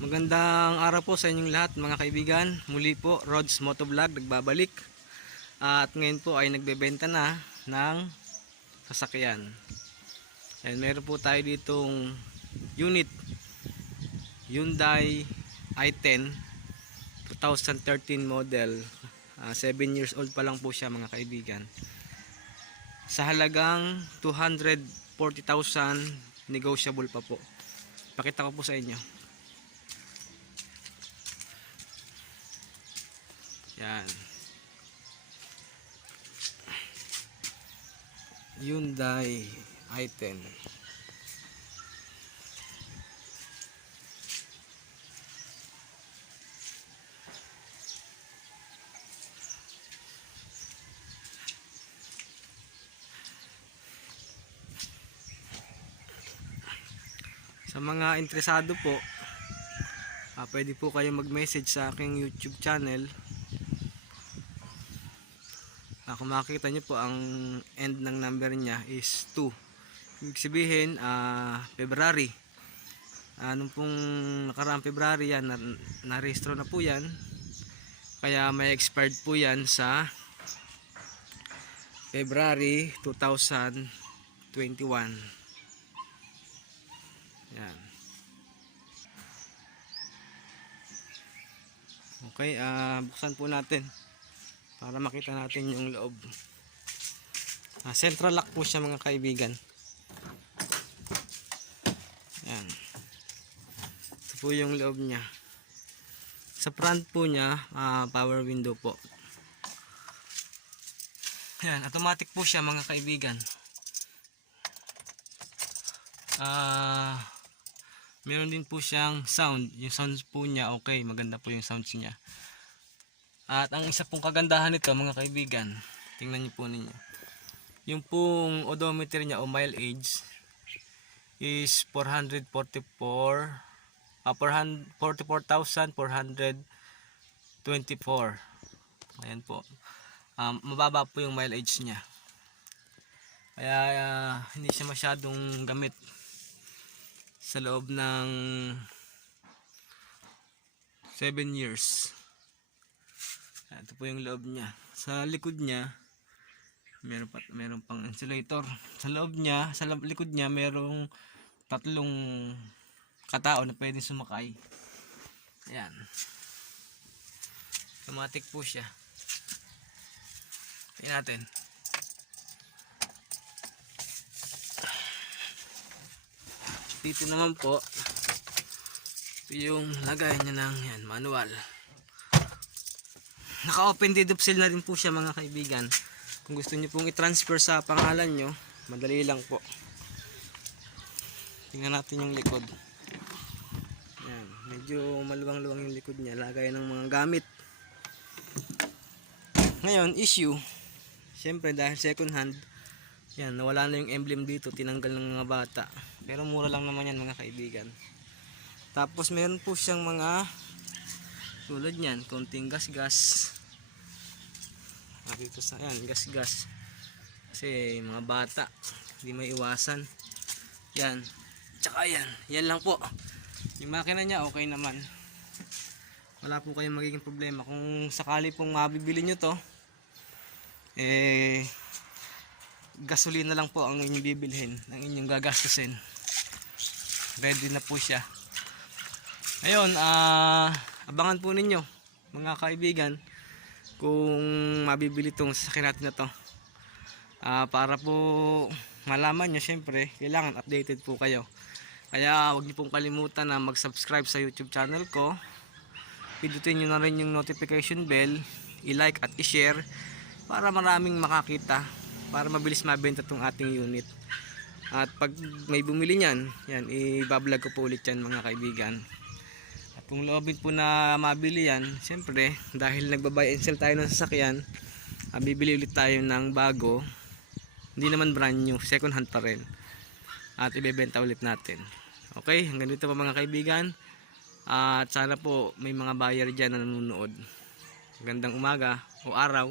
Magandang araw po sa inyong lahat mga kaibigan. Muli po Rods Motovlog nagbabalik. At ngayon po ay nagbebenta na ng sasakyan. And meron po tayo ditong unit Hyundai i10 2013 model. 7 years old pa lang po siya mga kaibigan. Sa halagang 240,000 negotiable pa po. Pakita ko po sa inyo. Yan. Hyundai i10. Sa mga interesado po, pwede po kayo mag-message sa aking YouTube channel. Kung makikita nyo po, ang end ng number niya is 2. Ibig sabihin, February. Nung pong nakaraang February yan, na-rehistro na po yan. Kaya may expired po yan sa February 2021. Yan. Okay, buksan po natin para makita natin yung loob. Central lock po siya mga kaibigan. Yan. Ito po yung loob niya. Sa front po niya, power window po. Yan, automatic po siya mga kaibigan. Meron din po siyang sound. Yung sounds po niya okay, maganda po yung sounds niya. At ang isa pong kagandahan nito mga kaibigan, tingnan niyo po ninyo. Yung pong odometer niya o mileage is 44,424. Ayan po. Mababa po yung mileage niya. Kaya hindi siya masyadong gamit sa loob ng 7 years. Ito po yung loob niya. Sa likod niya meron pang insulator. Sa loob niya, sa likod niya merong 3 katao na pwedeng sumakay. Ayan. Automatic po siya. Tingnan natin. Dito naman po, ito yung lagay niya ng yan, manual. Naka-open deed of sale na rin po siya mga kaibigan. Kung gusto niyo pong i-transfer sa pangalan nyo, madali lang po. Tingnan natin yung likod. Yan, medyo maluwang-luwang yung likod niya. Lagay ng mga gamit. Ngayon, issue. Siyempre dahil second hand, yan, nawala na yung emblem dito. Tinanggal ng mga bata. Pero mura lang naman yan mga kaibigan. Tapos meron po siyang mga tulad niyan, konting gas-gas. Dito sa yan, gas-gas. Kasi mga bata, hindi may iwasan. Yan. Tsaka yan. Yan lang po. Yung makina niya okay naman. Wala po kayong magiging problema. Kung sakali pong mabibili nyo to, gasolina lang po ang inyong bibilhin, ang inyong gagastusin. Ready na po siya. Ngayon, abangan po ninyo mga kaibigan kung mabibili itong sasakyan natin na to. Para po malaman nyo, syempre kailangan updated po kayo. Kaya huwag niyo pong kalimutan na mag-subscribe sa YouTube channel ko. Pindutin nyo na rin yung notification bell, i-like at i-share para maraming makakita, para mabilis mabenta itong ating unit. At pag may bumili niyan, yan, i-vlog ko po ulit yan mga kaibigan. At kung loobin po na mabili yan, siyempre dahil nagba-buy and sell tayo ng sasakyan, bibili ulit tayo ng bago. Hindi naman brand new, second hand pa rin. At ibebenta ulit natin. Okay, hanggang dito pa mga kaibigan. At sana po may mga buyer dyan na nanonood. Magandang umaga o araw.